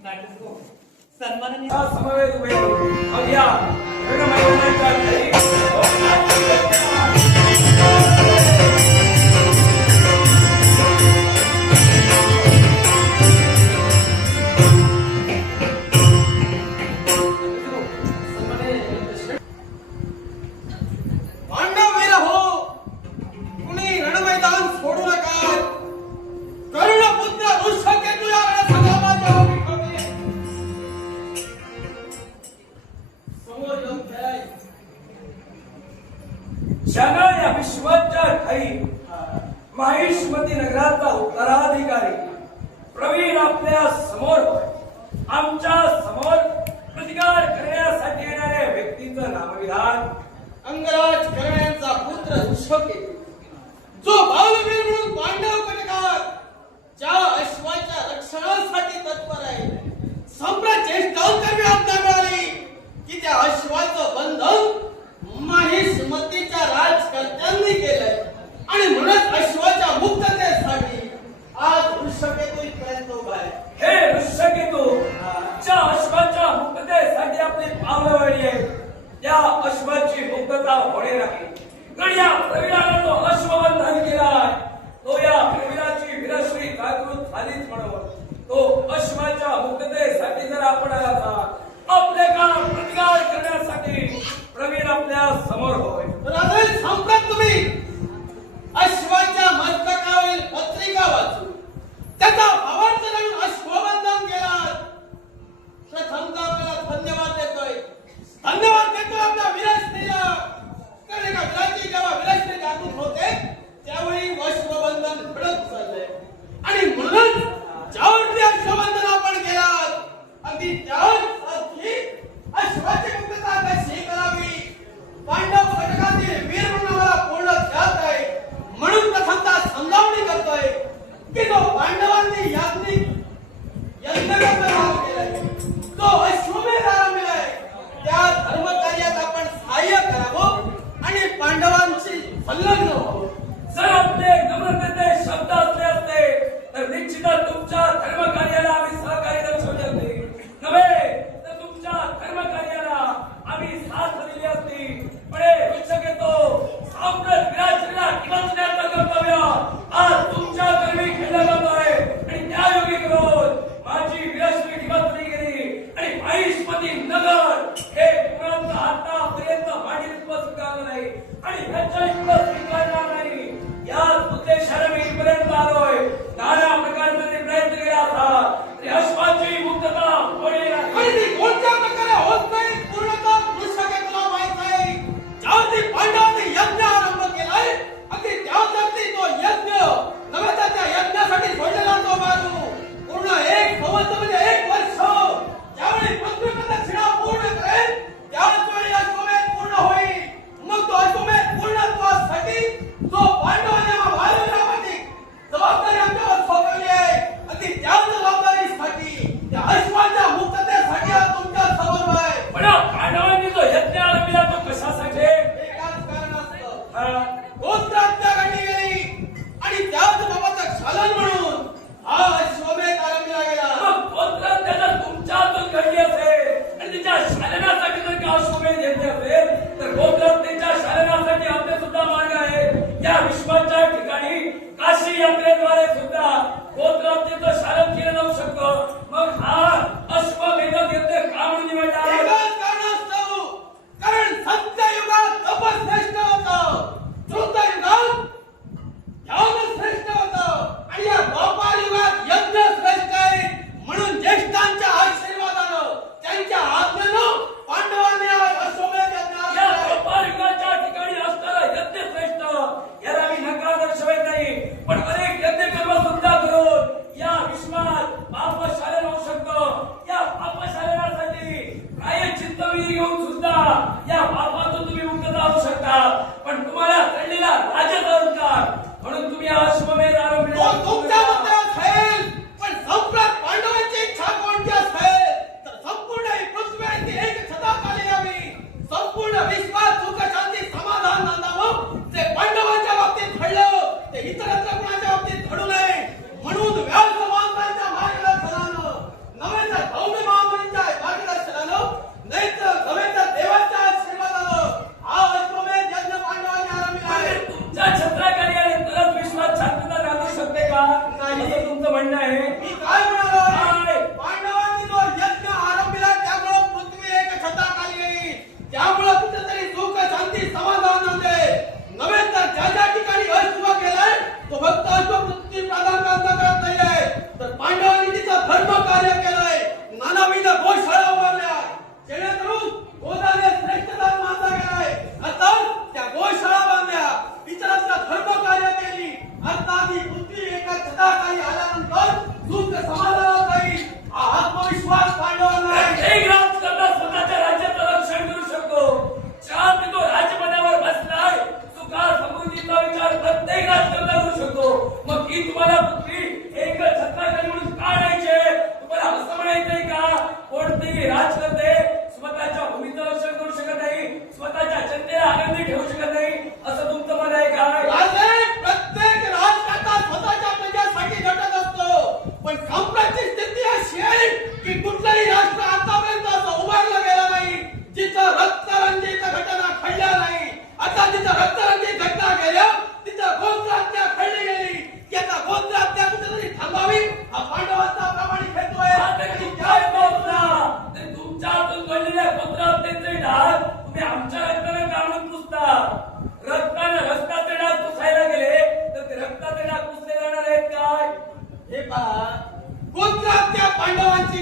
सन्माननीय समवेत उभे अग्या रणमैदानाच्या खाली पांडववीर हो, कुणी रणमैदान सोडू नका. करुणपुत्र ऋषकेतू या रणसंग्रामाच्या अभिषेकाने समोर येऊन खेळाय. ज्याला या विश्वाच्या ठाई माहिष्मती नगराचा उत्तराधिकारी प्रवीण आपल्या समोर होय. आमच्या समोर प्रतिकार करण्यासाठी येणाऱ्या व्यक्तीचं नामविधान अंगराज कर्ण्यांचा पुत्र ऋषकेतू, जो बालवीर म्हणून पांडव कटकार ज्या अश्वाच्या रक्षणासाठी तत्पर आहे. सम्राट ज्येष्ठांतर्फे आज्ञा मिळाली की त्या अश्वाचं बंधन माहिष्मतीच्या राजकर्त्यांनी केलंय आणि म्हणून अश्वाच्या मुक्ततेसाठी आज ऋषकेतू इथपर्यंत उभा आहे. हे ऋषकेतू ज्या अश्वाच्या मुक्ततेसाठी आपली पावलं वळली आहेत, त्या अश्वाची मुक्तता होणे नाही. कारण या प्रवीणाला जो अश्वबंधन केलाय, तो या प्रवीणाची वीरश्री जागृत झालीच म्हणून तो अश्वाच्या मुक्ततेसाठी जर आपण आला तर आपले काम प्रतिकार करण्यासाठी प्रवीण आपल्या समोर होय. राजे सम्राट, तुम्ही अश्वाच्या मस्तकावरील पत्रिका वाचून त्याचा भावार्थ जाणून अश्वबंधन केलात. प्रथमतः आपल्याला धन्यवाद देतोय. धन्यवाद देतोय आपल्या विरश्रीला. कारण एका वीराची जेव्हा विरश्री जागृत होते त्यावेळी अश्वबंधन घडत चाललंय आणि म्हणून ज्यावरती अश्वबंधन आपण केला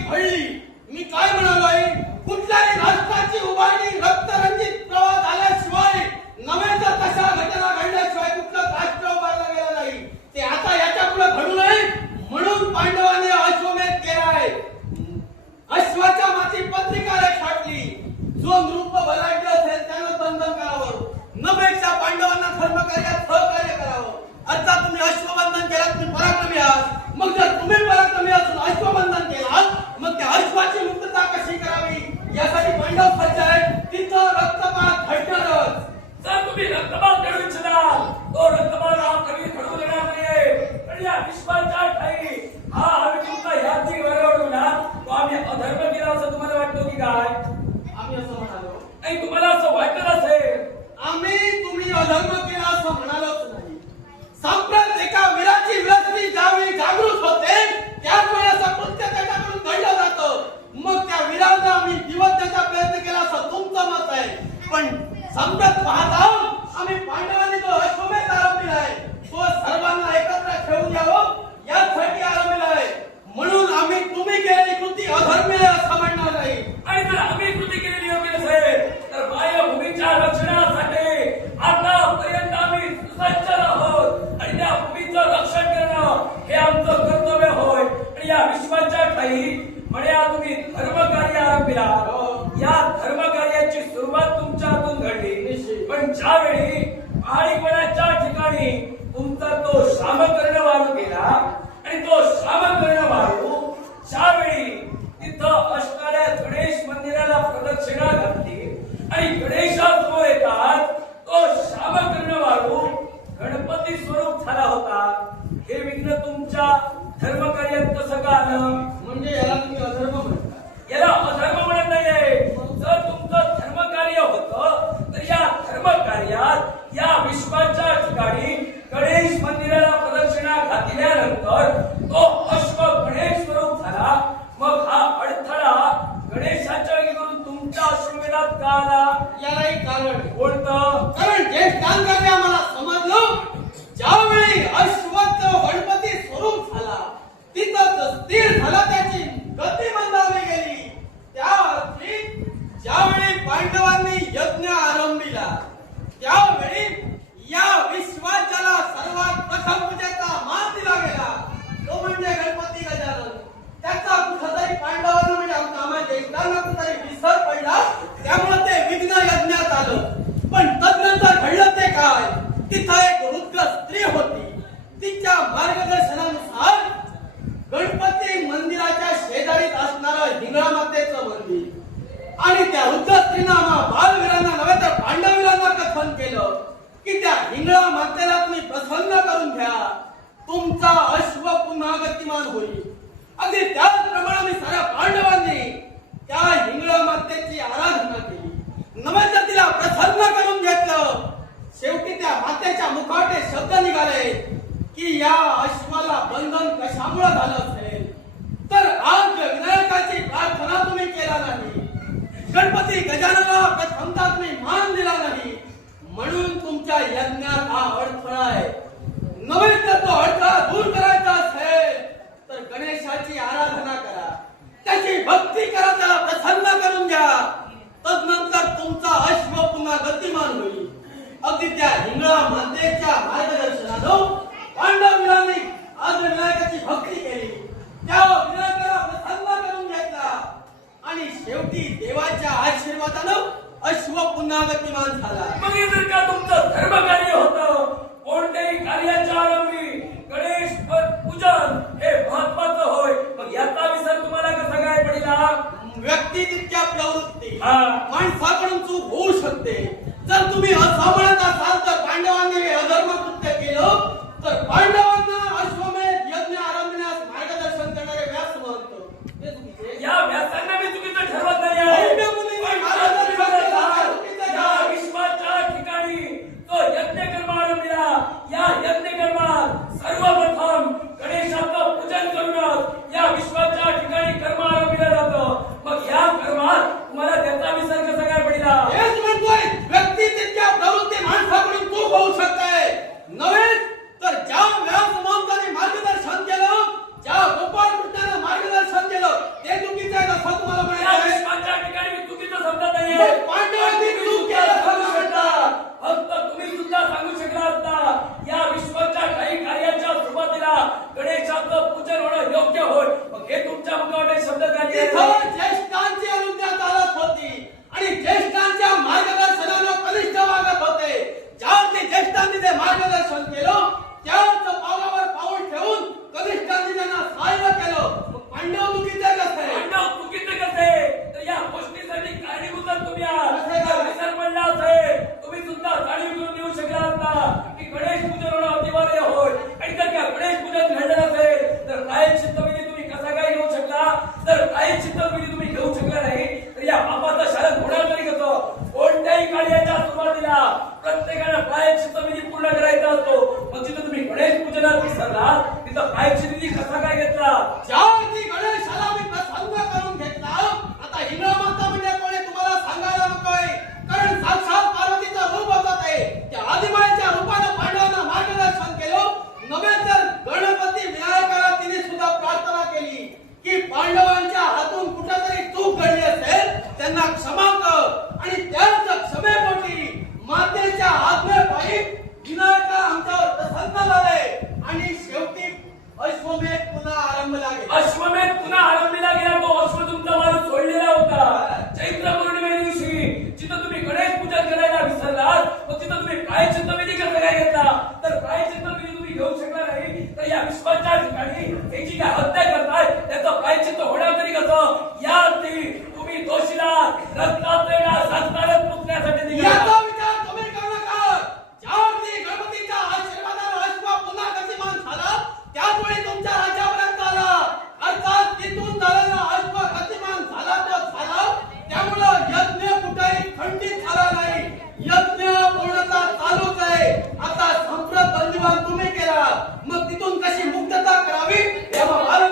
घडली. मी काय म्हणालोय, कुठल्याही राष्ट्राची उभारणी रक्तरंजित प्रवाह झाल्याशिवाय नव्याच्या तशा घटना घडल्याशिवाय कुठलं राष्ट्र उभारलं गेलं नाही. ते आता याच्या पुढे घडू नये म्हणून पांडवांनी अश्वमेध केलाय. अश्वाच्या माती पत्रिका रेखाटली. जो नृप बलाढ्य असेल त्यानं बंधन करावं, नपेक्षा पांडवांना धर्मकार्यात सहकार्य करावं. आता तुम्ही अश्वबंधन केलात, तुम्ही पराक्रमी आहात. मग जर तुम्ही पराक्रमी असून अश्वबंधन केलात, मग त्या अश्वाची मुक्तता कशी करावी यासाठी पांडव सज्ज आहेत. तिथं रक्तपात घडणारच. जर तुम्ही रक्तपात घडवू इच्छिता तो रक्तपात हा कधी घडवू देणार नाहीये. पण या विश्वाच्या ठाई हा आम्ही तुमचा ह्याची वरवडू ना तो आम्ही अधर्म केला असं तुम्हाला वाटतो की काय? आम्ही असं म्हणालो नाही, तुम्हाला असं वाटत असेल. आम्ही तुम्ही अधर्म केला असं म्हणालोच नाही. संप्रत एका वीराची विरस्ती ज्यावेळी जागृत होते त्याच वेळी असं कृत्य त्याच्याकडून घडलं जातं. मग त्या वीरांना आम्ही दिवस देण्याचा प्रयत्न केला असं तुमचं मत आहे. पण संप्रत पाहत आहोत आम्ही पांडवांनी जो अश्वमेध आरंभिला आहे तो सर्वांना एकत्र ठेवून यावं यासाठी आरंभिला आहे. म्हणून आम्ही तुम्ही केलेली कृती अधर्मीय असं म्हणणार नाही. आणि जर आम्ही कृती केलेली योग्य नसेल तर मायभूमीच्या रक्षणासाठी आतापर्यंत आम्ही सुसज्ज आहोत आणि त्या भूमीचं रक्षण करणं हे आमचं कर्तव्य होय. आणि या विश्वाच्या ठाई म्हणा तुम्ही धर्मकार्य आरंभिला. या धर्मकार्याची सुरुवात तुमच्या हातून घडली. पण ज्यावेळी पहाडीपणाच्या ठिकाणी तुमचा तो श्राम करणं वारू गेला आणि तो श्राम करणं वारू ज्यावेळी तिथं असणाऱ्या गणेश मंदिराला प्रदक्षिणा घातली आणि गणेशासमोर येतात तो श्राम करणं वारू गणपती स्वरूप झाला होता. हे विघ्न तुमच्या धर्मकार्यात कसं का आलं? म्हणजे याला तुम्ही अधर्म म्हणता? याला अधर्म म्हणत नाहीये. जर तुमचं धर्मकार्य होतं तर या धर्मकार्यात या विश्वाच्या ठिकाणी गणेश मंदिराला प्रदक्षिणा घातल्यानंतर तो अश्व गणेश स्वरूप झाला. मग हा अडथळा गणेशाच्या विरुद्ध तुमच्या अश्वमेधात का आला? याला एक कारण कोणतं? कारण ज्येष्ठांकडे आम्हाला समजलं ज्यावेळी अश्वत्थ गणपती स्वरूप झाला तिथं स्थिर झाला, त्याची गती मंदावली गेली. त्या अर्थी ज्यावेळी पांडवांनी यज्ञ आरंभिला त्यावेळी या विश्वाच्याला सर्वात प्रथम पूजेचा मान दिला गेला तो म्हणजे गणपती गजानन. त्याचा कुठंतरी पांडवांना म्हणजे आम्हा ज्येष्ठांना कुठंतरी विसर पडला, त्यामुळे ते विघ्न यज्ञात आलं. पण तदनंतर घडलं ते काय, तिथं एक रुद्र स्त्री होती. तिच्या मार्गदर्शनानुसार गणपती मंदिराच्या शेजारीत असणारं हिंगळा मातेचं मंदिर आणि त्या रुद्र स्त्रीनं आम्हा बालवीरांना नव्हे तर पांडवीरांना कथन केलं की त्या हिंगळा मातेला तुम्ही प्रसन्न करून घ्या, तुमचा अश्व पुन्हा गतिमान होईल. अगदी त्याचप्रमाणे आम्ही साऱ्या पांडवांनी त्या हिंगळा मातेची आराधना केली, नव्हे तर तिला प्रसन्न करून घेतलं. शेवटी त्या मातेच्या मुखाटे शब्द निघाले की या अश्वाला बंधन कशामुळे झालं असेल तर आज विनायकाची प्रार्थना तुम्ही केला नाही, गणपती गजाननाला प्रथमता तुम्ही मान दिला नाही, म्हणून तुमच्या यज्ञात हा अडथळा आहे. नव्हे तर तो अडथळा दूर करायचा असेल तर गणेशाची आराधना करा, त्याची भक्ती करा, त्याला प्रसन्न करून घ्या. तदनंतर तुमचा अश्व पुन्हा गतिमान होईल. अगदी त्या हिंगळा मातेच्या मार्गदर्शनानं पांडवीरांनी आज विनायकाची भक्ती केली, त्या विनायकाला प्रसन्न करून घेतला आणि शेवटी देवाच्या आशीर्वादानं अश्व पुन्हा गतिमान झाला. मग हे जर का तुमचं धर्मकार्य होतं, कोणत्याही कार्याच्या आरंभी गणेश पूजन हे महत्वाचं होय, मग याचा विसर तुम्हाला कसा काय पडला? व्यक्ती तितक्या प्रवृत्ती हा. माणसाकडून चूक होऊ शकते. जर तुम्ही असं म्हणत असाल तर पांडवांनी हे अधर्म कृत्य केलं तर पांडवांना अश्वमेध यज्ञ आरंभण्यास मार्गदर्शन करणारे व्यास म्हणतो ते चुकीचे. या व्यासांना मी चुकीचं ठरवत नाही आहे. भव्य मुनींनी मार्गदर्शन केलं, चुकीचं या आहे. विश्वाच्या ठिकाणी तो यज्ञकर्म आरंभिला. या यज्ञकर्मात सर्वप्रथम गणेशाचं पूजन करूनच या विश्वाच्या ठिकाणी कर्म आरंभिलं जातं. मग या कर्मात तुम्हाला त्याचा विसर कसा काय पडला? हेच म्हणतोय, व्यक्ती तितक्या प्रवृत्ती माणसाकडून चूक होऊ शकते. नव्हे तर ज्या व्यास असं तुम्हाला या म्हणायचं आहे? विश्वाच्या ठिकाणी मी चुकीचं समजत नाहीये. मग पांडवांनी तुम्ही चूक सुद्धा केलं सांगू असं शकता. म्हणता. फक्त तुम्ही सुद्धा सांगू शकला असता या विश्वाच्या काही कार्याच्या सुरुवातीला गणेशाचं पूजन होणं योग्य होय. मग हे तुमच्या मुखावर शब्द काढले इथं ज्येष्ठांची अनुज्ञा चालत होती आणि ज्येष्ठांच्या मार्गदर्शनानं कनिष्ठ वागत होते. ज्यावरती ज्येष्ठांनी ते मार्गदर्शन केलं त्याच पावलावर पाऊल ठेवून कनिष्ठांनी त्यांना सहाय्य केलं. मग पांडव चुकीचे कसे? पांडव चुकीचे कसे? तर या गोष्टीसाठी कारणीभूत तुम्ही आहात. कसे काय? विसर पडला असेल तुम्ही सुद्धा जाणीव करून देऊ शकला असता की गणेश पूजन होणं अनिवार्य होय. आणि जर का गणेश पूजन घडलं असेल तर प्रायश्चित्त विधी तुम्ही कसा काय घेऊ शकला? तर प्रायश्चित्त विधी तुम्ही घेऊ शकला नाही तर या पापाचं शालन होणार तरी कसं? कोणत्याही कार्याच्या सुरुवातीला प्रत्येकाला प्रायश्चित्त विधी पूर्ण करायचा असतो. मग जिथं तुम्ही गणेश पूजनात विसरला तिथं प्रायश्चित्त विधी कसा काय घेतला? ज्यावरती गणेशाला मी प्रसन्न करून घेतला. आता हिंगळा माता म्हणजे कोणी तुम्हाला सांगायला नकोय, कारण साक्षात पार्वतीचं रूप होतं ते. त्या आदिमाईच्या रूपानं पांडवांना मार्गदर्शन केलं. नव्हे तर गणपती विनायकाला तिने सुद्धा प्रार्थना केली की पांडवांच्या हातून कुठेतरी चूक घडली असेल त्यांना क्षमा कर आणि त्याच क्षमेपोटी मातेच्या आज्ञेपायी विनायका आमच्यावर प्रसन्न झाले आणि शेवटी अश्वमेध पुन्हा आरंभला गेला. अश्वमेध पुन्हा आरंभीला गेला. तो अश्व तुमचा माणूस सोडलेला होता. चैत्र पौर्णिमे दिवशी जिथं तुम्ही गणेश पूजन करायला विसरलात मग तिथं तुम्ही प्रायश्चित्त विधी कसं काय घेतला? तर प्रायश्चित्त विधी तुम्ही घेऊ शकला नाही तर या विश्वाच्या ठिकाणी याची काय हत्या करताय त्याचं प्रायश्चित्त होणार तरी कसं? या तुम्ही दोषीला रक्ताचे संस्कारच पुसण्यासाठी निघाला. याचा विचार तुम्ही करू नका. ज्यावरती गणपतीच्या आशीर्वादानं अश्व पुन्हा गतिमान झाला त्याचवेळी तुमच्या राज्यापर्यंत आला. अर्थात तिथून झालेला अश्व गतिमान झाला तो झाला. त्यामुळं यज्ञ कुठेही खंडित झाला नाही. यज्ञ पूर्णतः चालूच आहे. आता संप्रत बंदिवान तुम्ही केला. मग तिथून कशी मुक्तता करावी यावर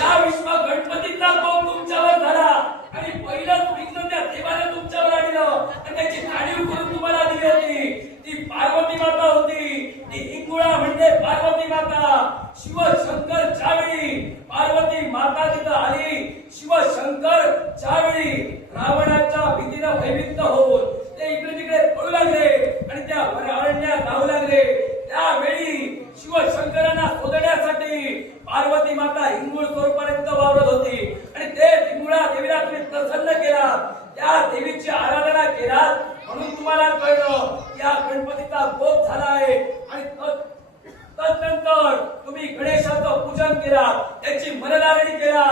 या विश्व गणपतीचा कोप तुमच्यावर झाला आणि पहिलंच पिंड त्या देवाने तुमच्यावर आणलं आणि त्याची जाणीव करून तुम्हाला दिली होती. ती पार्वती माता होती. ती हिंगुळा म्हणजे पार्वती माता. शिवशंकर ज्यावेळी पार्वती माता तिथं आली, शिवशंकर ज्यावेळी रावणाच्या भीतीनं भयभीत होऊन ते इकडे तिकडे पळू लागले आणि त्या अरण्यात राहू लागले त्यावेळी शिवशंकरांना शोधण्यासाठी पार्वती माता हिंगुळ स्वरूपापर्यंत वावरत होती आणि ते हिंगुळा देवीला तुम्ही प्रसन्न केला. त्या देवीची आराधना केला म्हणून तुम्हाला कळलं या गणपतीचा कोप झाला आहे आणि तदनंतर तुम्ही गणेशाचं पूजन केला, त्याची मनधारणी केला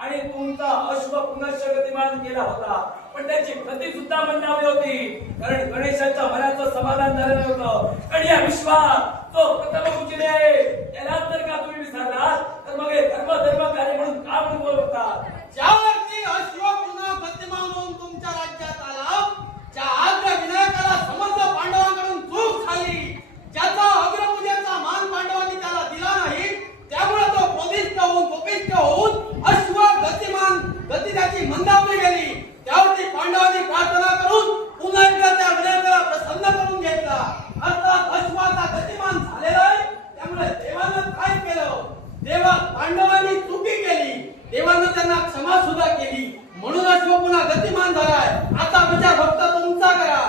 आणि तुमचा अश्व पुनश्च गतिमान केला होता. पण त्याची गती सुद्धा मंदावली होती कारण गणेशाच्या मनाचं समाधान झालं नव्हतं. आणि या विश्वात तो प्रथम उचिले आहे त्याला जर का तुम्ही विसरलात तर मग हे धर्म कार्य म्हणून का म्हणून बोलवतात? ज्यावरती अश्व पुन्हा गतिमान होऊन तुमच्या राज्यात आला, ज्या आग्र विनायकाला समस्त पांडवांकडून चूक झाली, ज्याचा अग्रपूजेचा मान पांडवांनी त्याला दिला नाही, त्यामुळे तो क्रोधिष्ठ होऊन कोपिष्ठ होऊन अश्व गतिमान गती त्याची मंदावली गेली. त्यावरती पांडवांनी प्रार्थना करून पुन्हा एकदा त्या विनायकाला प्रसन्न करून घेतला. अर्थात अश्वाचा गतिमान झालेला आहे. त्यामुळे देवानं काय केलं? देवा पांडवांनी चुकी केली, देवानं त्यांना क्षमा सुद्धा केली म्हणून अश्व पुन्हा गतिमान झालाय. आता विचार फक्त तुमचा करा.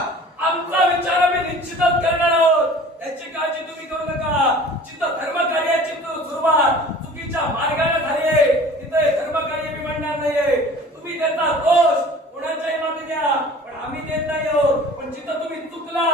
आमचा विचार आम्ही निश्चितच करणार आहोत. त्याची काळजी तुम्ही करू नका. जिथं धर्मकार्याची सुरुवात चुकीच्या मार्गाने झाली आहे तिथे धर्मकार्य मी म्हणणार नाहीये. तुम्ही त्याचा दोष कोणाच्याही मागे द्या पण आम्ही देत नाही आहोत. पण जिथं तुम्ही चुकला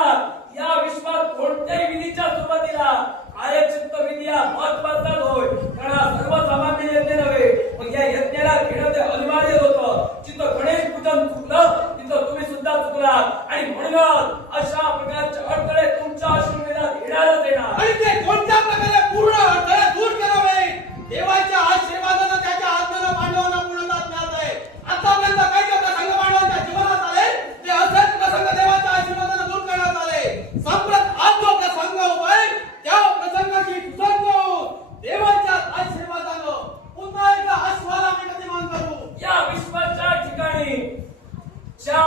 या विश्वात कोणत्याही विधीच्या सुरुवातीला प्रायश्चित्त विधी हा महत्वाचाच होय कारण हा सर्वसामान्य यज्ञ नव्हे. मग या यज्ञाला घेणं ते अनिवार्य होतं. जिथं गणेश पूजन चुकलं तिथं तुम्ही सुद्धा चुकलात आणि म्हणूनच अशा प्रकारचे अडथळे तुमच्या आशीर्वादात येणारच येणार. आणि ते कोणत्या प्रकारे पूर्ण अडथळे दूर करावे? देवाच्या आशीर्वादानं त्याच्या आज्ञेनं पांडवांना पूर्णता मिळत आहे. आतापर्यंत काही जे प्रसंग पांडवांच्या जीवनात आले ते असेच प्रसंग देवाच्या आशीर्वादानं दूर करण्यात आले. संप्रत आज जो प्रसंग उभा आहे त्या प्रसंगाची सुसंग देवाच्या आशीर्वादानं पुन्हा एकदा अश्वाला आम्ही गतिमान करू. या विश्वाच्या ठिकाणी ज्या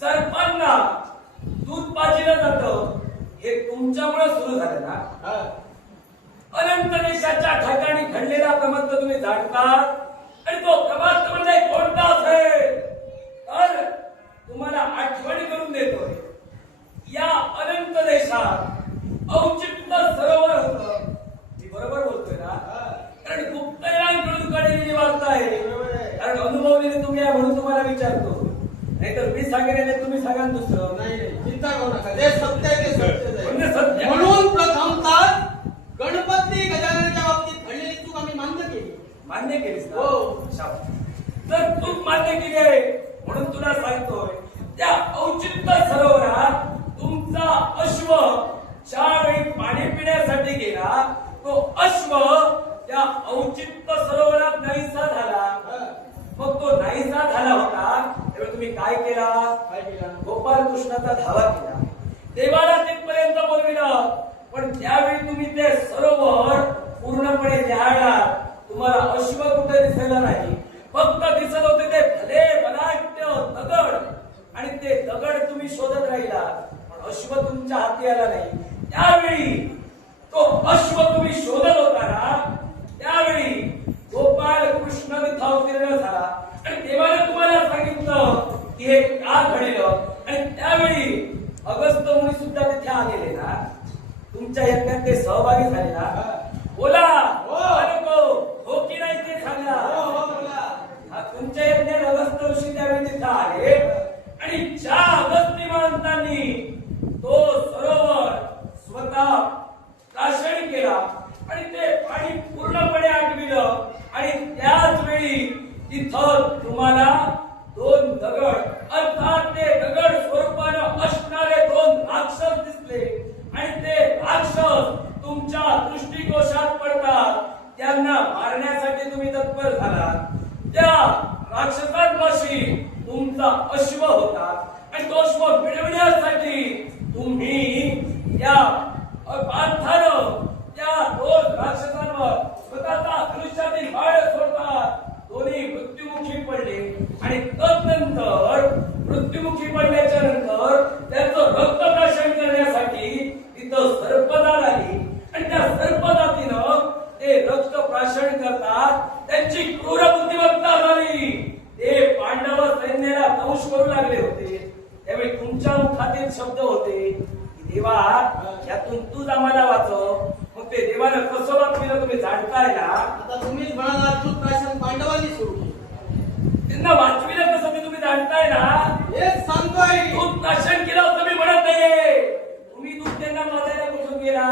सर्पांना दूध पाजिलं जातं हे तुमच्यामुळे सुरू झालं ना. अनंत देशाच्या ठिकाणी घडलेला प्रबंध तुम्ही जाणता. आणि तो प्रभात म्हणजे कोणता असेल तर तुम्हाला आठवण करून देतोय. या अनंत देशात औचित्य सरोवर होतं. मी बरोबर बोलतोय ना? कारण गुप्तहेरांकडून कळलेली वार्ता आहे. कारण अनुभवलेली तुम्ही आहे म्हणून तुम्हाला विचारतो. नाहीतर मी सांगेन तुम्ही सांगा दुसरं. नाही नाही, चिंता करू नका. जे सत्य आहे ते सत्यच म्हणजे आहे. सत्य म्हणून प्रथमतः गणपती गजाननाच्या बाबतीत घडलेली चूक आम्ही मान्य केली. मान्य केलीस ना? हो. शाबास. जर तू मान्य केली आहे म्हणून तुला सांगतोय त्या औचित्य सरोवरात तुमचा अश्व ज्यावेळी पाणी पिण्यासाठी गेला तो अश्व त्या औचित्य सरोवरात नाहीसा झाला. मग तो नाहीसा झाला होता तेव्हा तुम्ही काय केला? काय केला? गोपाल कृष्णाचा धावा केला. देवाला तिथपर्यंत बोलविलं. पण त्यावेळी तुम्ही ते सरोवर पूर्णपणे न्याहाळला. तुम्हाला अश्व कुठे दिसायला नाही. फक्त दिसत होते ते भले बलाढ्य दगड. आणि ते दगड तुम्ही शोधत राहिला पण अश्व तुमच्या हाती आला नाही. त्यावेळी तो अश्व तुम्ही शोधत होता ना त्यावेळी गोपाल कृष्ण तिथं अवतीर्ण झाला. आणि देवाने तुम्हाला सांगितलं की हे का घडलं. आणि त्यावेळी अगस्त्य मुनी सुद्धा तिथे आलेले ना. तुमच्या यज्ञात ते सहभागी झाले ना. बोला नको हो की नाही ते सांगा. हा, तुमच्या यज्ञात अगस्त्य ऋषी त्यावेळी तिथे आले. आणि ज्या अगस्त्य महंतांनी तो सरोवर स्वतः प्राशन केला आणि ते पाणी पूर्णपणे आटविलं. आणि त्याच वेळी तिथं तुम्हाला दोन दगड अर्थात ते दगड स्वरूपानं असणारे दोन राक्षस दिसले. आणि ते राक्षस तुमच्या दृष्टिकोशात पडतात. त्यांना मारण्यासाठी तुम्ही तत्पर झालात. त्या राक्षसांपाशी तुमचा अश्व होता. आणि तो अश्व मिळवण्यासाठी तुम्ही या पार्थानं त्या दोन राक्षसांवर स्वतःचा धनुष्यातील बाळ सोडतात. दोन्ही मृत्युमुखी पडले. आणि तदनंतर मृत्युमुखी पडल्याच्या नंतर त्याचं रक्तप्राशन करण्यासाठी तिथं सर्पदान आली. आणि त्या सर्पदातीनं ते रक्तप्राशन करतात. त्यांची क्रूर बुद्धिमत्ता झाली. ते पांडव सैन्याला दंश करू लागले होते. त्यावेळी तुमच्या मुखातील शब्द होते की देवा यातून तूच आम्हाला वाचव. मग ते देवानं कसं वाचविलं तुम्ही जाणताय ना. आता तुम्हीच म्हणाला दूध प्राशन पांडवांनी सुरू केलं. त्यांना वाचविलं कसं ते तुम्ही जाणताय ना. हेच सांगतोय. दूध प्राशन केलं असं मी म्हणत नाहीये. तुम्ही दूध त्यांना पाजायला कुठून गेला.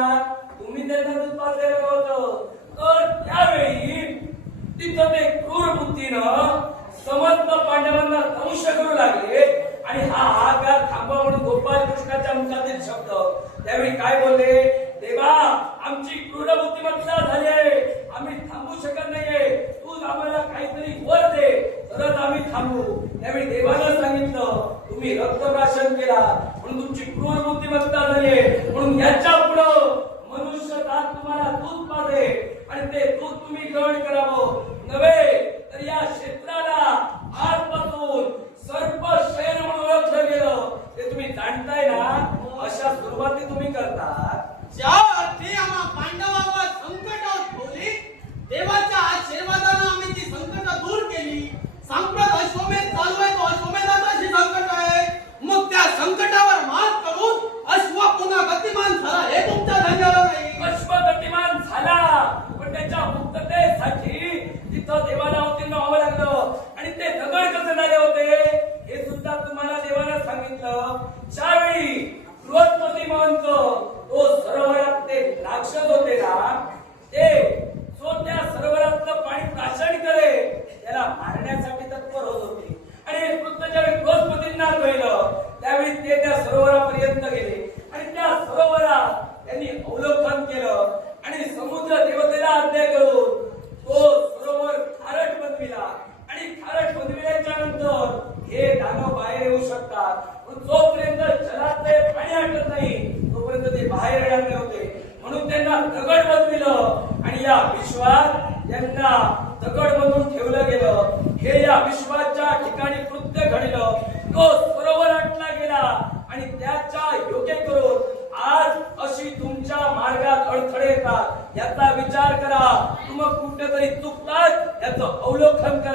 तुम्ही त्यांना दूध पाजायला होतं. तर त्यावेळी तिथं ते क्रूर बुद्धीनं समस्त पांडवांना दंश करू लागले. आणि हा आकार थांबवा म्हणून गोपाल कृष्णाच्या मुखातील शब्द त्यावेळी काय बोलले. देवा आमची क्रूर बुद्धिमत्ता झाली आहे. आम्ही थांबू शकत नाहीये. तू आम्हाला काहीतरी वर दे तरच आम्ही थांबू. त्यावेळी देवानं सांगितलं तुम्ही रक्तप्राशन केला म्हणून तुमची क्रूर बुद्धिमत्ता झाली. म्हणून याच्या पुढं मनुष्य जात तुम्हाला दूध पाजे. आणि ते दूध तुम्ही ग्रहण करावं नव्हे तर या क्षेत्राला आजपासून सर्प शयन म्हणून ओळखलं गेलं. ते तुम्ही जाणताय ना. अशा सुरुवाती तुम्ही करता. ज्या अर्थी आम्हा पांडवांवर संकट ठेवली देवाच्या आशीर्वादानं आम्ही ती संकट दूर केली. संकट अश्वमेध चालू आहे. तो अश्वमेधाची संकट आहे. मग त्या संकटावर मात करून अश्व पुन्हा गतिमान झाला. हे तुमच्या धन्याला नाही. अश्व गतिमान झाला पण त्याच्या मुक्ततेसाठी तिथं देवाला अवतीर्ण व्हावं लागलं. आणि ते दगड कसे झाले होते हे सुद्धा तुम्हाला देवानं सांगितलं. ज्यावेळी बृहस्पती महंत तो सरोवरात ते राक्षस होते ना ते जो त्या सरोवरातलं पाणी प्राशन करे त्याला मारण्यासाठी तत्पर होत होते. आणि हे कृत्य ज्यावेळी बृहस्पतींना कळलं त्यावेळी ते त्या सरोवरापर्यंत गेले. आणि त्या सरोवरात त्यांनी अवलोकन केलं. आणि समुद्र देवतेला आज्ञा करून तो सरोवर खारट बनविला. आणि खारट बनविल्याच्या नंतर हे दानव बाहेर येऊ शकतात. पण जोपर्यंत जलातले पाणी आटत नाही तोपर्यंत ते बाहेर येणार नव्हते. म्हणून त्यांना दगड बनविलं. आणि या विश्वात त्यांना दगड बनवून ठेवलं गेलं. हे या विश्वाच्या ठिकाणी कृत्य घडलं. तो सरोवर आटला गेला. आणि त्याच्या योग्य करून आज अशी तुमच्या मार्गात अडथळे येतात. याचा विचार करा. तुम्ही कुठेतरी चुकतात याचं अवलोकन करा.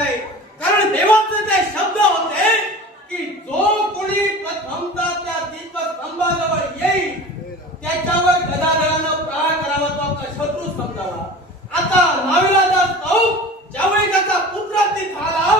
नाही, कारण देवाचे ते शब्द होते की जो कोणी प्रथमता त्या दीपस्तंभाजवळ येईल त्याच्यावर गदाधरानं प्रहार करावा, तो आपला शत्रू समजावा. आता नाविलाजास्तव ज्यावेळी त्याचा पुत्र तिथं आला,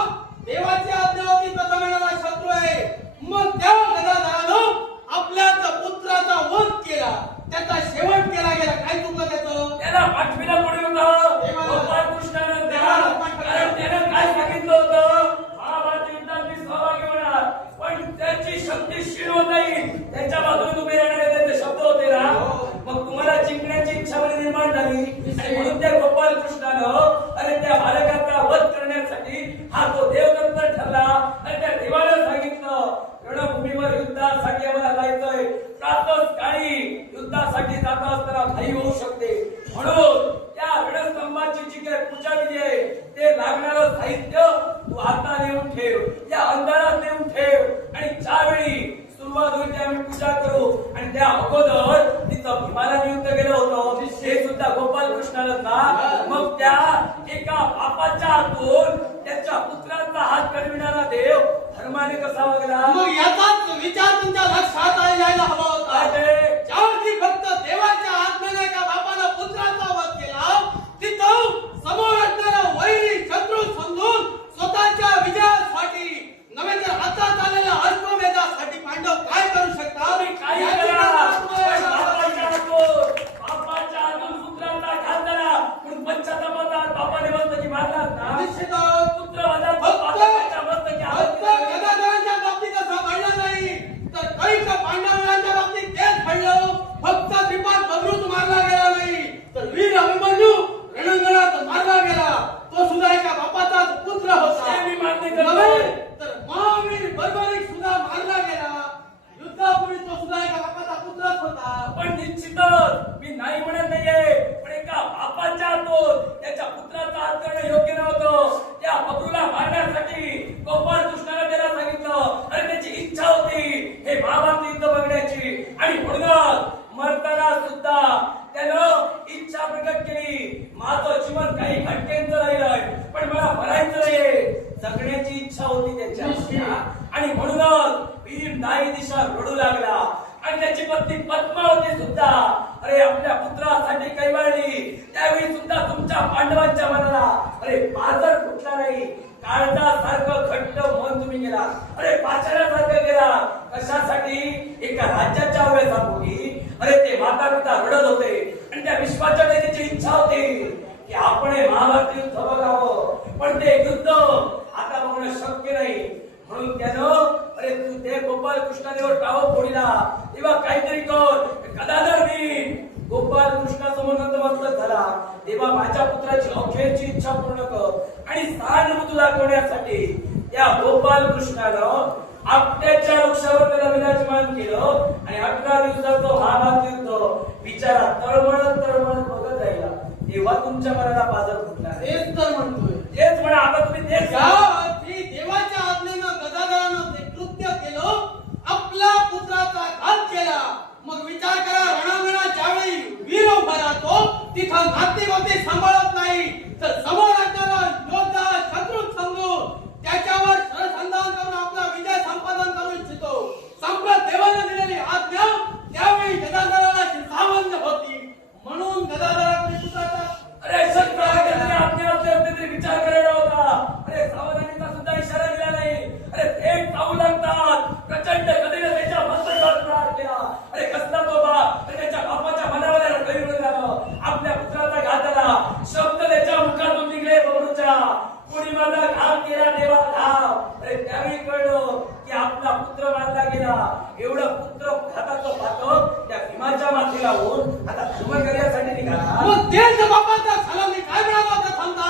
देवाची आज्ञा होती प्रथम येणारा शत्रू आहे, मग त्या गदाधरानं आपल्याच पुत्राचा वध केला, त्याचा शेवट केला गेला. काय चुकलं त्याचं? त्याला पाठविलं कोणी होतं? देवाला. गोपाळ कृष्णानं त्याला. देवाला पाठवलं. कारण त्यानं काय सांगितलं होतं? महाभारत युद्धात मी सहभागी होणार, पण त्याची शक्ती क्षीण होत नाही, त्याच्या बाजूने उभे राहणारे ते शब्द होते ना. मग तुम्हाला जिंकण्याची इच्छा मध्ये निर्माण झाली आणि म्हणून त्या गोपाळ कृष्णानं आणि त्या बालकाचा वध करण्यासाठी हा तो देवदत्त ठरला आणि त्या देवाला सांगितलं रणभूमीवर युद्धासाठी आम्हाला जायचंय, प्रातःकाळी युद्धासाठी जात असताना घाई होऊ शकते, म्हणून त्या रणस्तंभाची जी काही पूजा विधी आहे ते लागणारं साहित्य तू आता नेऊन ठेव, या अंधारात नेऊन ठेव आणि ज्यावेळी सुरुवात होईल त्या आम्ही पूजा करू. आणि त्या अगोदर तिथं भीमाला नियुक्त केलं होतं, ते सुद्धा गोपाल कृष्णानं ना. मग त्या एका पापाच्या हातून त्याच्या पुत्राचा हात कळविणारा देव धर्माने कसा वागला? मग याचाच विचार तुमच्या लक्षात यायला हवा होता. ज्यावरती फक्त देवाच्या आज्ञेने एका बापानं पुत्राचा वध केला, तिथं समोर असणारा वैरी शत्रू समजून स्वतःच्या विजयासाठी नव्हे तर हातात आलेल्या अश्वमेधासाठी पांडव काय करू शकतात? काही करा, पण बापाच्या हातून पुत्राचा घात झाला, पण पश्चातापात बापाने मस्तकी मारलाच ना. निश्चितच पुत्र वधात फक्त बापाच्या मस्तकी फक्त गदाधरांच्या बाबतीत असं घडलं नाही, तर कैक पांडवांच्या बाबतीत तेच घडलं. फक्त श्रीपाद बदरूच मारला गेला नाही, तर वीर अभिमन्यू रणांगणात मारला गेला. तो सुद्धा एका बापाचाच पुत्र होता. ते मी मान्य करतो. नव्हे तर महावीर बर्बरीक सुद्धा मारला गेला. युद्धापूर्वी तो सुद्धा एका बापाचा पुत्रच होता. पण निश्चितच मी नाही म्हणत नाहीये, पण एका बापाच्या हातून त्याच्या पुत्राचा हात करणं योग्य नव्हतं. त्या बबरूला मारण्यासाठी गोपाळ कृष्णाला त्याला सांगितलं आणि त्याची इच्छा होती हे महाभारत युद्ध बघण्याची, आणि म्हणूनच मरताना सुद्धा त्यानं इच्छा प्रकट केली, माझं जीवन काही घटकेंचं राहिलंय पण मला मरायचं नाहीये, जगण्याची इच्छा होती त्याच्या. आणि म्हणूनच वीर नाही दिशा रडू लागला आणि त्याची पत्नी पद्मावती सुद्धा अरे आपल्या पुत्रासाठी कैवाळली. त्यावेळी सुद्धा तुमच्या पांडवांच्या मनाला अरे पाझर फुटला नाही, काळजासारखं घट्ट मन तुम्ही केला, अरे पाचाऱ्यासारखं केला. कशासाठी? एका राज्याच्या वेळेसाठी. अरे ते माता पिता रडत होते आणि त्या विश्वाच्या त्याची इच्छा होती की आपण हे महाभारत युद्ध बघावं, पण ते युद्ध आता बघणं शक्य नाही. म्हणून त्यानं अरे तू ते गोपाळ कृष्णादेवर टाव फोडला, तेव्हा काहीतरी कर. गदाधर गोपाळ कृष्णासमोर नतमस्तक झाला, तेव्हा माझ्या पुत्राची अखेरची इच्छा पूर्ण कर. आणि सहानुभूती दाखवण्यासाठी त्या गोपाळ कृष्णानं आपट्याच्या वृक्षावर त्याला विराजमान केलं आणि 11 दिवसाचं महाभारत युद्ध विचारात तळमळत बघत राहिला, तेव्हा तुमच्या मनाला पाझर फुटला. तेच तर म्हणतोय. तेच म्हणा, आता तुम्ही तेच यावरती देवाच्या आज्ञेनं गदाधरानं ते कृत्य केलं, आपला पुत्राचा घात केला. मग विचार करा, रणांगणात ज्यावेळी वीर उभा राहतो तिथं नातेवाईक सांभाळत नाही, तर समोर असणारा योद्धा शत्रू समजून त्याच्यावर सरसंधान करून आपला विजय संपादन करू इच्छितो. संप्रत देवाने दिलेली आज्ञा त्यावेळी गदाधराला सामान्य होती, म्हणून गदाधराकडे पुत्राचा अरे शस्त्रास्त्राची आज्ञा असते तरी विचार करायला होता. अरे सावधानीचा सुद्धा इशारा दिला नाही. अरे थेट चावू लागतात. प्रचंड गतीने त्याच्या मस्तकावर प्रहार केला. अरे कसला तो बाप, तर त्याच्या बापाच्या मनावर गैरवळ झालं, आपल्या पुत्राचा घात झाला. शब्द त्याच्या मुखातून निघले बबरूच्या, कोणी माझा घात केला देवा घाव. अरे त्यावेळी कळलं की आपला पुत्र मारला गेला. एवढं पुत्र घाताचं पातक त्या भीमाच्या माथेला होऊन आता धर्म करण्यासाठी निघाला. मग तेच बापाचा सलामी काय मिळाला होता थांबता.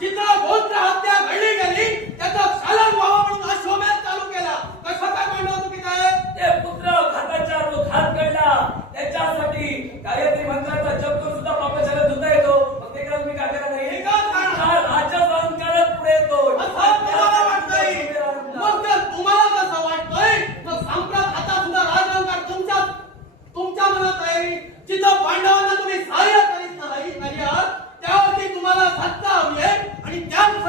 जिथं गोत्र हत्या घडली गेली त्याचा सलाम व्हावा म्हणून अश्वमेध चालू केला. कशा काय मांडव तुम्ही काय? ते पुत्र घाताच्या तो घात घडला त्याच्यासाठी गायत्री मंत्राचा जप करून सुद्धा पापाच्याला धुता येतो. मग ते काय तुम्ही काय करा नाही? हे का कारण? राज्य संस्कारच पुढे येतो. असं तुम्हाला वाटतंय? मग जर तुम्हाला कसं वाटतंय तर संप्रत आता सुद्धा राजअंकार तुमच्या मनात आहे. जिथं पांडवांना तुम्ही सहाय्य करीत नाही आहात त्यावरती तुम्हाला सत्ता हवी आहे आणि त्याच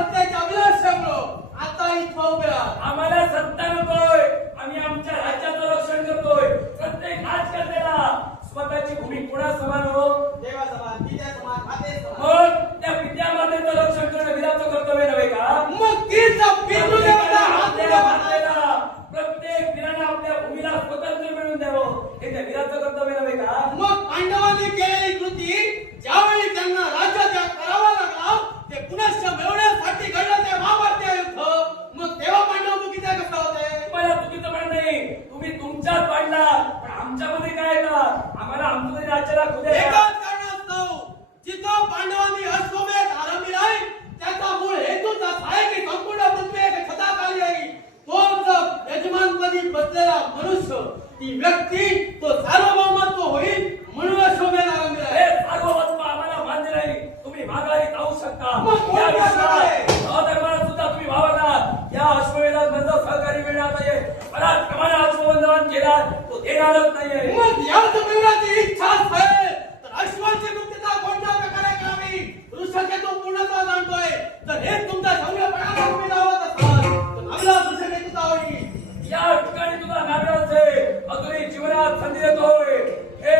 ती व्यक्ती तो सार्वभौमत्व होईल म्हणून अश्वमेध आरंभ हे सार्वभौमत्व आम्हाला मान्य नाही. तुम्ही माघारी जाऊ शकता. मग कोण या माघारी? विषयात अधर्माला सुद्धा तुम्ही वावरणार. या अश्वमेधात माझं सहकार्य मिळणार नाहीये. पराक्रमाने अश्वबंधन केला तो देणारच नाहीये. मग याच मिळवण्याची इच्छा असेल तर अश्वाची मुक्तता कोणत्या प्रकारे करावी ऋषकेतू पूर्णता जाणतोय. तर हे तुमच्या शौर्यपणाला तुम्ही लावत असाल तर नवला ऋषकेतूचा होईल. या ठिकाणी तुला नाम्याचे अजूनही जीवनात संधी देतोय. हे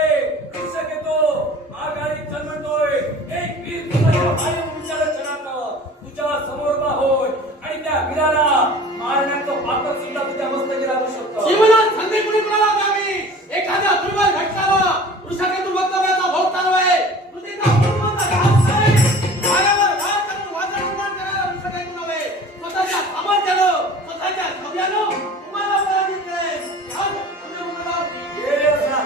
शिक्षक येतो माघारी जन्मतोय. एक वीर तुझ्या भाई विचार क्षणात तुझ्या समोर उभा होय आणि त्या वीराला मारण्याचं पातक सुद्धा तुझ्या मस्तकी लागू शकतो. जीवनात संधी कुणी कुणाला द्यावी. एखाद्या दुर्बल घटकाला ऋषकेतू वक्तव्याचा भोग चालवाय. कृतीचा हुकूमचा घात आहे. वाऱ्यावर वाद करून वादळ निर्माण करायला ऋषकेतू नव्हे. स्वतःच्या सामर्थ्यानं स्वतःच्या शौर्यानं तुम्हाला पराजित करेल. याच आम्ही उमराव. हे असा